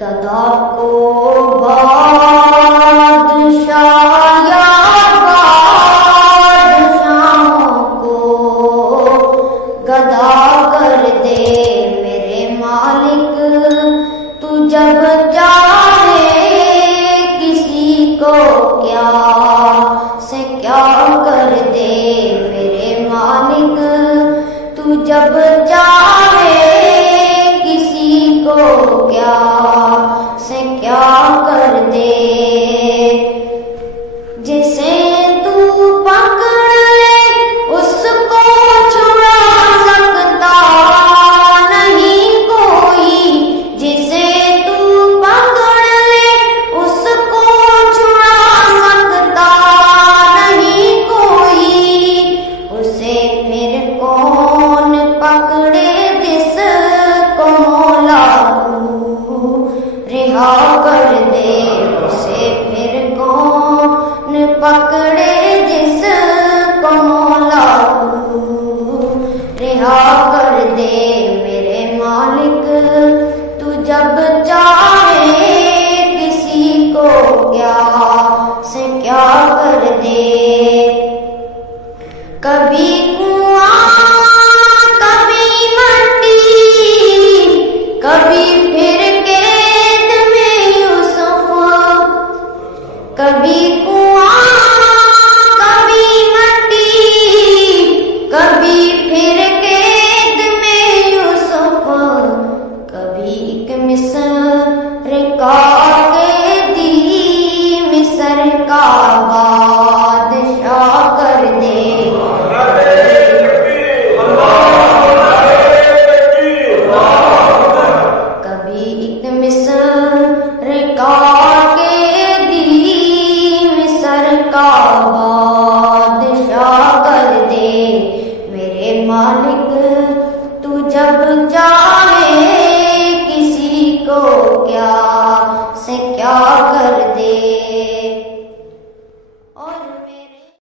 गदा को बादशाह या बादशाहों को गदा कर दे मेरे मालिक। तू जब चाहे किसी को क्या से क्या कर दे मेरे मालिक। तू जब चाहे किसी को क्या से क्या कर दे। जिसे तू पकड़ ले उसको छुड़ा सकता नहीं कोई। जिसे तू पकड़ ले उसको छुड़ा सकता नहीं कोई। उसे फिर कौन पकड़े जिसको मौला रिहा कर दे। उसे फिर कौन पकड़े जिसको मौला रिहा कर दे मेरे मालिक। तू जब चाहे किसी को क्या से क्या कर दे। कभी कुआं कभी मट्टी कभी फिर कैद में यूसुफ। कभी कुआं कभी मट्टी कभी फिर कैद में यूसुफ। कभी एक मिस्र का कैदी मिस्र का बादशाह कर दे। कभी एक मिस्र का कैदी मिस्र का बादशाह कर दे मेरे मालिक। तू जब चाहे किसी को क्या से क्या कर दे।